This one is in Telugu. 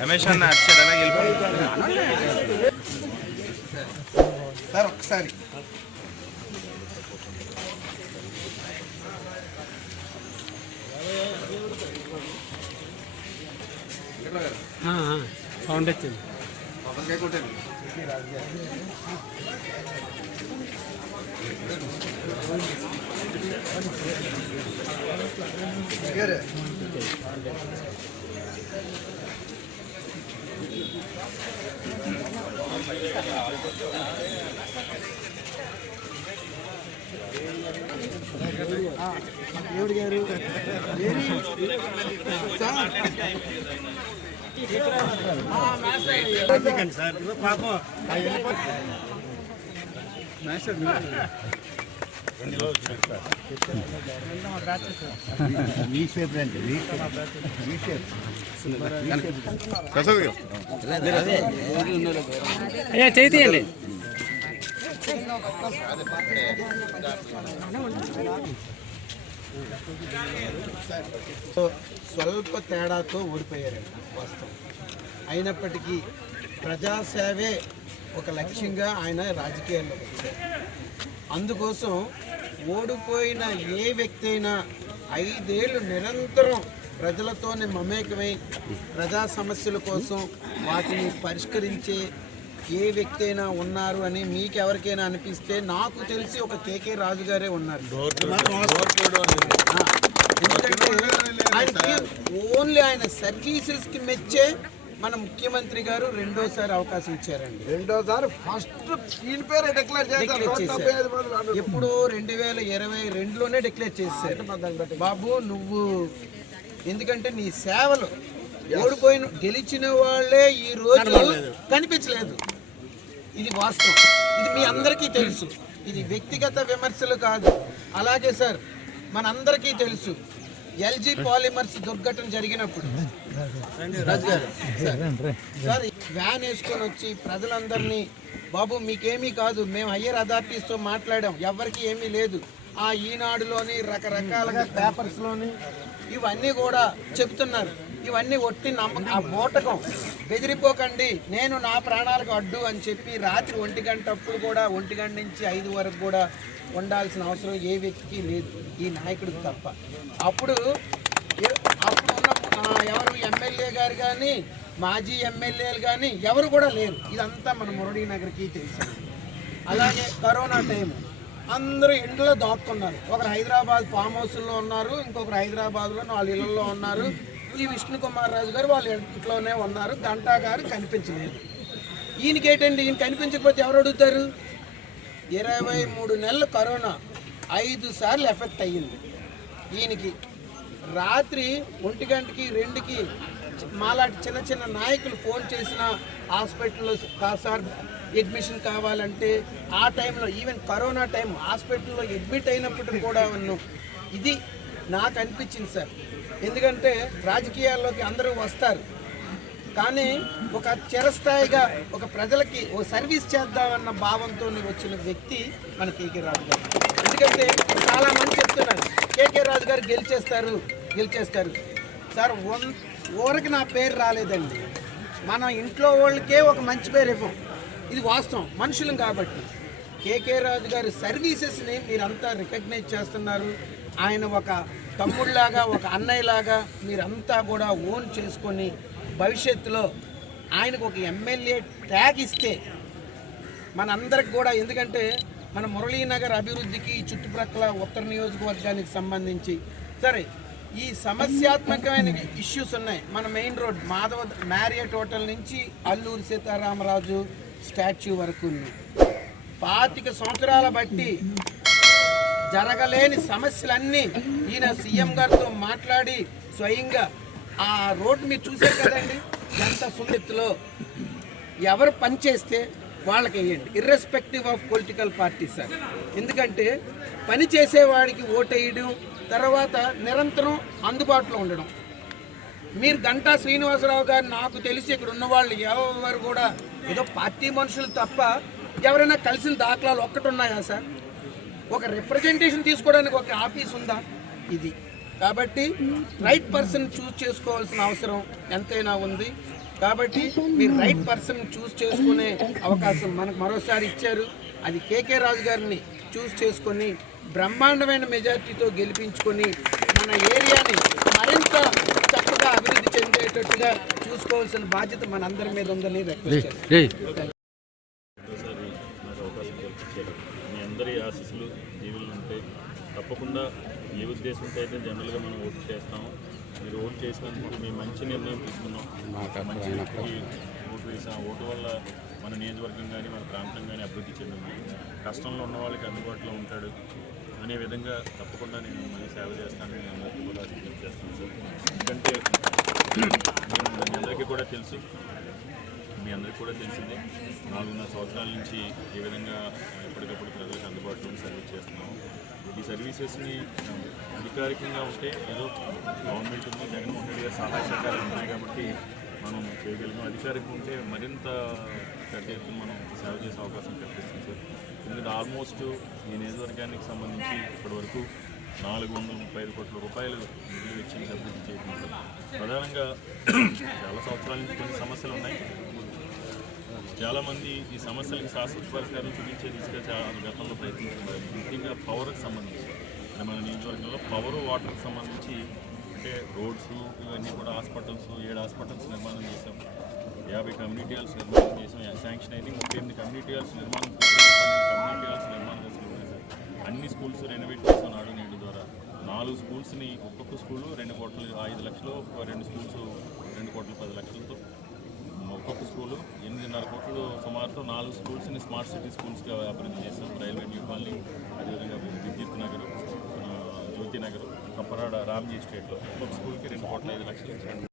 రమేష్ అన్న అక్షర్ అలాగే వెళ్ళిపోయి సార్ ఒకసారి సౌండ్ వచ్చింది దేవుడి గారు సార్ పాపం అయ్యా చేయండి స్వల్ప తేడాతో ఓడిపోయారండి వాస్తవం. అయినప్పటికీ ప్రజాసేవే ఒక లక్ష్యంగా ఆయన రాజకీయాల్లో వచ్చారు. అందుకోసం ఓడిపోయిన ఏ వ్యక్తి అయినా 5 ఏళ్ళు నిరంతరం ప్రజలతోనే మమేకమై ప్రజా సమస్యల కోసం వాటిని పరిష్కరించే ఏ వ్యక్తి అయినా ఉన్నారు అని మీకు ఎవరికైనా అనిపిస్తే నాకు తెలిసి ఒక కేకే రాజు గారే ఉన్నారు. ఎందుకంటే ఆయనకి ఓన్లీ ఆయన సర్వీసెస్కి మెచ్చే మన ముఖ్యమంత్రి గారు రెండోసారి అవకాశం ఇచ్చారండి. రెండోసారి ఫస్ట్ ఈయన పేరు డిక్లేర్ చేశారు. ఎప్పుడు 2022లోనే డిక్లేర్ చేశారు. బాబు నువ్వు ఎందుకంటే నీ సేవలు ఓడిపోయిన గెలిచిన వాళ్ళే ఈ రోజు కనిపించలేదు. ఇది వాస్తవం. ఇది మీ అందరికీ తెలుసు. ఇది వ్యక్తిగత విమర్శలు కాదు. అలాగే సార్ మనందరికీ తెలుసు ఎల్జీ పాలిమర్స్ దుర్ఘటన జరిగినప్పుడు రాజు గారు సార్ వ్యాన్ వేసుకొని వచ్చి ప్రజలందరినీ బాబు మీకేమీ కాదు, మేము హయ్యర్ అథారిటీస్తో మాట్లాడాం, ఎవరికి ఏమీ లేదు, ఆ ఈనాడులోని రకరకాలుగా పేపర్స్లోని ఇవన్నీ కూడా చెప్తున్నారు. ఇవన్నీ ఒట్టి ఆ బోటకం, బెదిరిపోకండి, నేను నా ప్రాణాలకు అడ్డు అని చెప్పి రాత్రి 1 గంట అప్పుడు కూడా 1 గంట నుంచి 5 వరకు కూడా ఉండాల్సిన అవసరం ఏ వ్యక్తికి లేదు, ఈ నాయకుడికి తప్ప. అప్పుడు ఉన్న ఎవరు ఎమ్మెల్యే గారు కానీ మాజీ ఎమ్మెల్యేలు కానీ ఎవరు కూడా లేరు. ఇదంతా మన మురళీ నగర్కి తెలుసు. అలాగే కరోనా టైము అందరూ ఇంట్లో దాక్కున్నారు. ఒకరు హైదరాబాద్ ఫామ్ హౌస్లో ఉన్నారు, ఇంకొకరు హైదరాబాద్లో వాళ్ళ ఇళ్లలో ఉన్నారు. ఈ విష్ణు కుమార్ రాజు గారు వాళ్ళ ఇంట్లోనే ఉన్నారు. గంటా గారు కనిపించలేదు. ఈయనకేంటండి, ఈయన కనిపించకపోతే ఎవరు అడుగుతారు? 23 నెలలు కరోనా 5 సార్లు ఎఫెక్ట్ అయ్యింది ఈయనకి. రాత్రి 1 గంటకి 2కి మాలాంటి చిన్న చిన్న నాయకులు ఫోన్ చేసిన హాస్పిటల్లో సార్ అడ్మిషన్ కావాలంటే ఆ టైంలో ఈవెన్ కరోనా టైం హాస్పిటల్లో అడ్మిట్ అయినప్పుడు కూడా ఉన్నాం. ఇది నాకు అనిపించింది సార్. ఎందుకంటే రాజకీయాల్లోకి అందరూ వస్తారు, కానీ ఒక చిరస్థాయిగా ఒక ప్రజలకి ఓ సర్వీస్ చేద్దామన్న భావంతో వచ్చిన వ్యక్తి మన కేకే రాజు గారు. ఎందుకంటే చాలామంది చెప్తున్నారు కేకే రాజు గారు గెలిచేస్తారు సార్. ఊరికి నా పేరు రాలేదండి, మన ఇంట్లో వాళ్ళకే ఒక మంచి పేరు ఇవ్వం. ఇది వాస్తవం, మనుషులం కాబట్టి. కేకే రాజు గారి సర్వీసెస్ని మీరంతా రికగ్నైజ్ చేస్తున్నారు. ఆయన ఒక తమ్ముళ్ళలాగా, ఒక అన్నయ్యలాగా మీరంతా కూడా ఓన్ చేసుకొని భవిష్యత్తులో ఆయనకు ఒక ఎమ్మెల్యే ట్యాగ్ ఇస్తే మనందరికి కూడా, ఎందుకంటే మన మురళీనగర్ అభివృద్ధికి చుట్టుప్రక్కల ఉత్తర నియోజకవర్గానికి సంబంధించి సరే ఈ సమస్యాత్మకమైన ఇష్యూస్ ఉన్నాయి. మన మెయిన్ రోడ్ మ్యారియట్ హోటల్ నుంచి అల్లూరి సీతారామరాజు స్టాచ్యూ వరకు 25 సంవత్సరాల బట్టి జరగలేని సమస్యలన్నీ ఈయన సీఎం గారితో మాట్లాడి స్వయంగా ఆ రోడ్డు మీరు చూసారు కదండి, ఎంత సున్నితిలో ఎవరు పని చేస్తే వాళ్ళకి వేయండి, irrespective of political party sir. ఎందుకంటే పని చేసేవాడికి ఓటేయడం, తర్వాత నిరంతరం అందుబాటులో ఉండడం. మీరు గంటా శ్రీనివాసరావు గారు నాకు తెలిసి ఇక్కడ ఉన్న వాళ్ళు ఎవరు కూడా ఏదో పార్టీ మనుషులు తప్ప ఎవరైనా కలిసిన దాఖలాలు ఒక్కటి ఉన్నాయా సార్? ఒక రిప్రజెంటేషన్ తీసుకోవడానికి ఒక ఆఫీస్ ఉందా? ఇది కాబట్టి రైట్ పర్సన్ చూస్ చేసుకోవాల్సిన అవసరం ఎంతైనా ఉంది. కాబట్టి మీరు రైట్ పర్సన్ చూస్ చేసుకునే అవకాశం మనకు మరోసారి ఇచ్చారు. అది కేకే రాజు గారిని చూస్ చేసుకొని బ్రహ్మాండమైన మెజార్టీతో గెలిపించుకొని మన ఏరియాని మరింత చక్కగా అభివృద్ధి చెందేటట్టుగా చూసుకోవాల్సిన బాధ్యత మనందరి మీద ఉందని రిక్వెస్ట్ చేస్తాను. మీ అందరి ఆశీస్సులు దీవులు ఉంటే తప్పకుండా ఏ ఉద్దేశంతో అయితే జనరల్గా మనం ఓటు చేస్తాము. మీరు ఓటు చేసినందుకు మేము మంచి నిర్ణయం తీసుకున్నాం, మంచి వ్యక్తికి ఓటు వేసాం. ఓటు వల్ల మన నియోజకవర్గం కానీ మన ప్రాంతం కానీ అభివృద్ధి చెందింది. కష్టంలో ఉన్న వాళ్ళకి అందుబాటులో ఉంటాడు అనే విధంగా తప్పకుండా నేను మళ్ళీ సేవ చేస్తానని నేను అందరికీ కూడా విజ్ఞప్తి చేస్తాను సార్. ఎందుకంటే మీ అందరికీ కూడా తెలుసు, మీ అందరికీ కూడా తెలిసిందే 4.5 సంవత్సరాల నుంచి ఏ విధంగా ఎప్పటికప్పుడు ప్రజలకు అందుబాటులో సర్వీస్ చేస్తున్నాము. ఈ సర్వీసెస్ని అధికారికంగా ఉంటే ఏదో గవర్నమెంట్ ఉంది, జగన్మోహన్ రెడ్డి గారి సహాయ సహకారాలు ఉన్నాయి కాబట్టి మనం చేయగలిగాం. అధికారికంగా ఉంటే మరింత పెద్ద ఎత్తున మనం సేవ చేసే అవకాశం కల్పిస్తుంది సార్. ఎందుకంటే ఆల్మోస్ట్ ఈ నియోజకవర్గానికి సంబంధించి ఇప్పటివరకు 435 కోట్ల రూపాయలు నిధులు వెచ్చించి అభివృద్ధి చేయడం. ప్రధానంగా చాలా సంవత్సరాల నుంచి కొన్ని సమస్యలు ఉన్నాయి. చాలామంది ఈ సమస్యలకి శాశ్వత పరిష్కారం చూపించే దిశగా చాలా గతంలో ప్రయత్నిస్తున్నారు. ముఖ్యంగా పవర్కి సంబంధించి అంటే మన నియోజకవర్గంలో పవర్ వాటర్కి సంబంధించి అంటే రోడ్స్ ఇవన్నీ కూడా హాస్పిటల్స్ 7 హాస్పిటల్స్ నిర్మాణం చేసాం, 50 కమ్యూనిటీ హాల్స్ నిర్మాణం చేసాం. శాంక్షన్ అయితే 38 కమ్యూనిటీ హాల్స్ నిర్మాణం, 12 కమ్యూనిటీ హాల్స్ నిర్మాణం చేసాం. అన్ని స్కూల్స్ రెనోవేట్ చేసాం నాడు నేడు ద్వారా. 4 స్కూల్స్ని ఒక్కొక్క స్కూలు 2 కోట్ల 5 లక్షలు, 2 స్కూల్స్ 2 కోట్ల 10 లక్షలతో, ఒక్కొక్క స్కూలు 8.5 కోట్లు సుమారుతో 4 స్కూల్స్ని స్మార్ట్ సిటీ స్కూల్స్గా అభివృద్ధి చేస్తాం. రైల్వే న్యూ కాలనీ, అదేవిధంగా విద్యుత్ నగర్, జ్యోతి నగర్, కప్పరాడ, రామ్జీ స్ట్రీట్లో ఒక్కొక్క స్కూల్కి 2 కోట్ల 5 లక్షలు ఇచ్చాం.